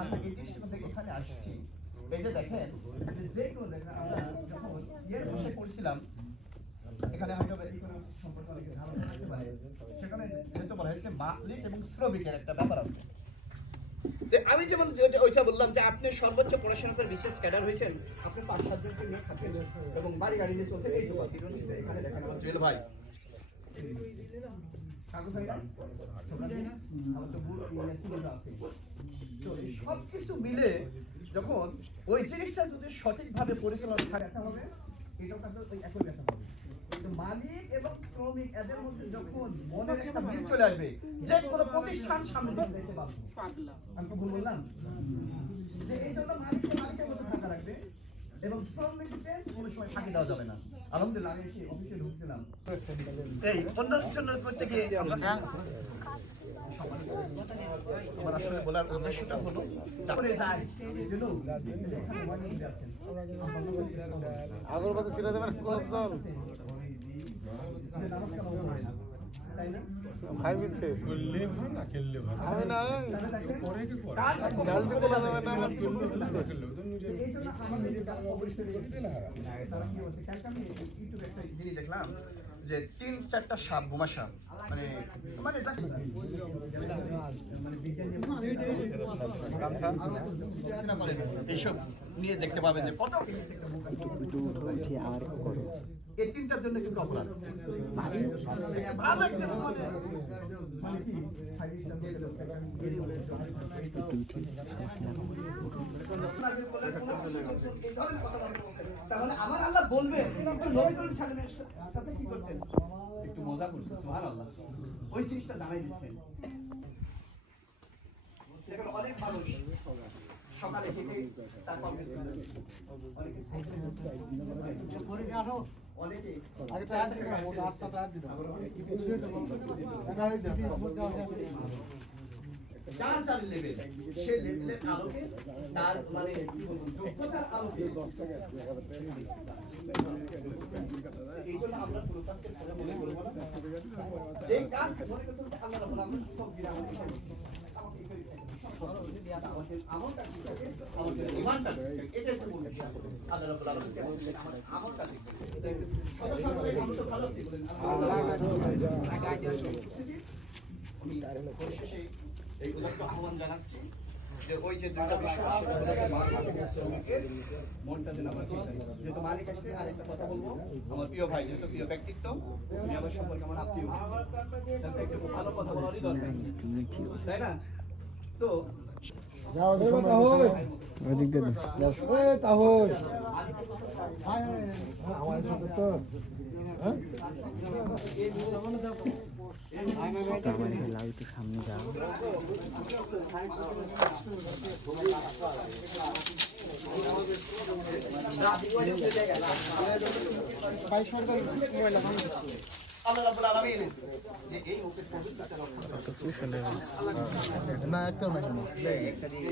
আমরা এই দৃষ্টিকোণ থেকে এখানে আসছি, এই যে দেখেন যে কোনো দেখেন আমরা যখন ইয়ের বসে পড়ছিলাম এখানে হয়তো এই কোনো সম্পর্ক অনেকে ধারণা থাকতে পারে, সেখানে যেহেতু বলা হয়েছে মালিক এবং শ্রমিকের একটা ব্যাপার আছে। আমি যেমন ওইটা বললাম যে আপনি সর্বোচ্চ পড়াশোনা করে বিশেষ ক্যাডার হয়েছেন, আপনি 5-7 জনকে নিয়ে থাকেন এবং বাড়ি গাড়ি নিয়ে চলতে এই তো এখানে দেখেন আমার জুয়েল ভাই সবকিছু মিলে যখন ওই জিনিসটা যদি সঠিকভাবে পরিচালনা থাকা হবে, এটাও কিন্তু একই ব্যাপার হবে। মালিক এবং শ্রমিক এদের মধ্যে যখন মনের একটা মিল চলে আসবে, যে কোনো প্রতিষ্ঠান সামনে যেতে পারবে। আমি তো ভুল বললাম যে এই জন্য মালিককে মালিকের মধ্যে থাকা রাখবে এবং শ্রমিককে কোনো সময় ফাঁকি দেওয়া যাবে না। আলহামদুলিল্লাহ আমি এসে অফিসে ঢুকছিলাম, এই অন্যের জন্য করতে গিয়ে আমার আসলে বলার উদ্দেশ্যটা হলো আগরবাতি ছিঁড়ে দেবেন কতজন ভাই মিলছে আমি না জলদি বলা যাবে না আমার জিনিস দেখলাম যে 3-4টা সাপ, বোমা সাপ, মানে মানে এইসব নিয়ে দেখতে পাবেন যে কত এই 3টার জন্য কিন্তু অপরাধ। তাহলে আমার আল্লাহ বলবে সাথে কি করছেন, একটু মজা করছেন, সুবহানাল্লাহ, ওই জিনিসটা জানাই দিচ্ছেন। দেখুন অনেক মানুষ সকালে হেঁটে তারপর অনেকে যার যার লেভেল, সে লেভেলের আলোকে তার মানে যোগ্যতার আলোকে এই জন্য আমরা পুরো কাজকে মনে করবো না, যে কাজ মনে করতে আল্লাহ রাব্বুল আলামিন সব দিন আমাকে আমলটা কি থাকে, আমাদের ঈমানটা এটা হচ্ছে মূল বিষয়। আল্লাহ রাব্বুল আলামিন আমার আমলটা দেখবে, সদস্য আমি তো ভালো আছি বলেন আমি পরিশেষে এই উদাত্ত আহ্বান জানাচ্ছি যে ওই যে দুটো বিষয় মনটা যেন আমরা ঠিক রাখি। যেহেতু মালিক আসলে আরেকটা কথা বলবো, আমার প্রিয় ভাই যেহেতু প্রিয় ব্যক্তিত্ব, উনি আমার সম্পর্কে আমার আত্মীয়, একটু ভালো কথা বলারই দরকার, তাই না? তো লাইটের সামনে যাও আল্লাহ রাব্বুল আলামিন যে এই মুখের পবিত্রতা রক্ষা না একটা না একটা দিয়ে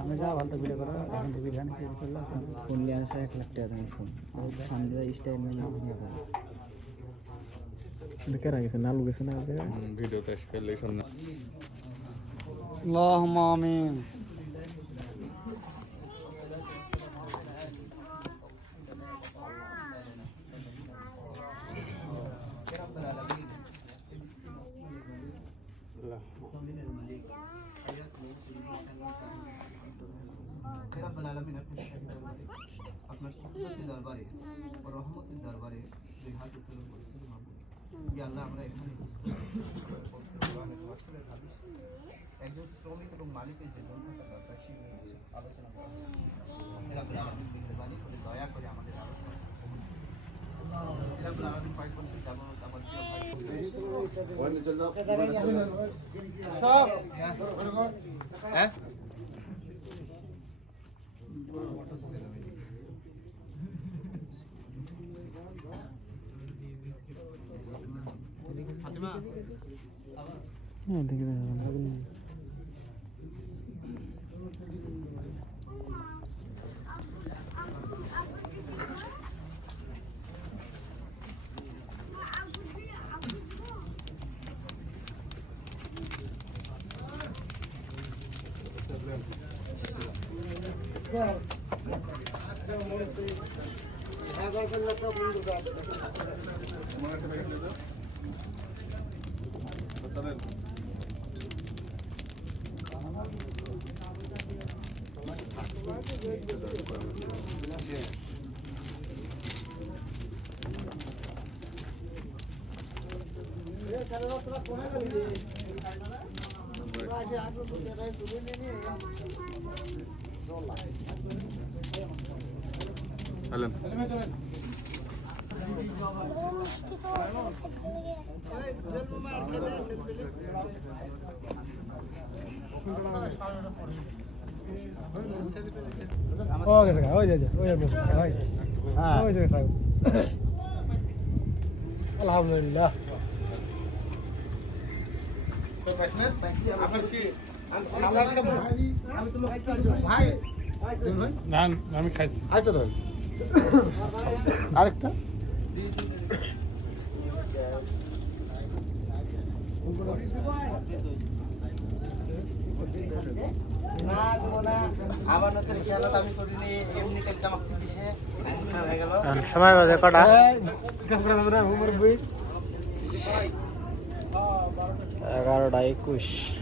আমি যা ভালো ভিডিও করা এখন থেকে গান কি করলো ফোন নিয়ে আসা 1 লাখ টাকা দামের ফোন আর সামনে স্টাইল নেই বেকার গেছে নালু গেছে না ভিডিওতে আসলে সামনে আল্লাহুম্মা আমিন আপনার কুদরতের দরবারে ও রহমতের দরবারে দুই হাত উত্তোলন করেছি ইয়া আল্লাহ আমরা এখানে একজন শ্রমিক এবং মালিকের যে বন্ধুতা দরকার সেই নিয়ে কিছু আলোচনা করা মেহরবানি করে দয়া করে আমাদের আলোচনা কয়েক বছর যাবত আমার হ্যাঁ হ্যাঁ দেখে দেখা চলেন আলহামদুলিল্লাহ আমি খাইছি আরেকটা ধর আরেকটা সময় বাজে কটা 11টা 21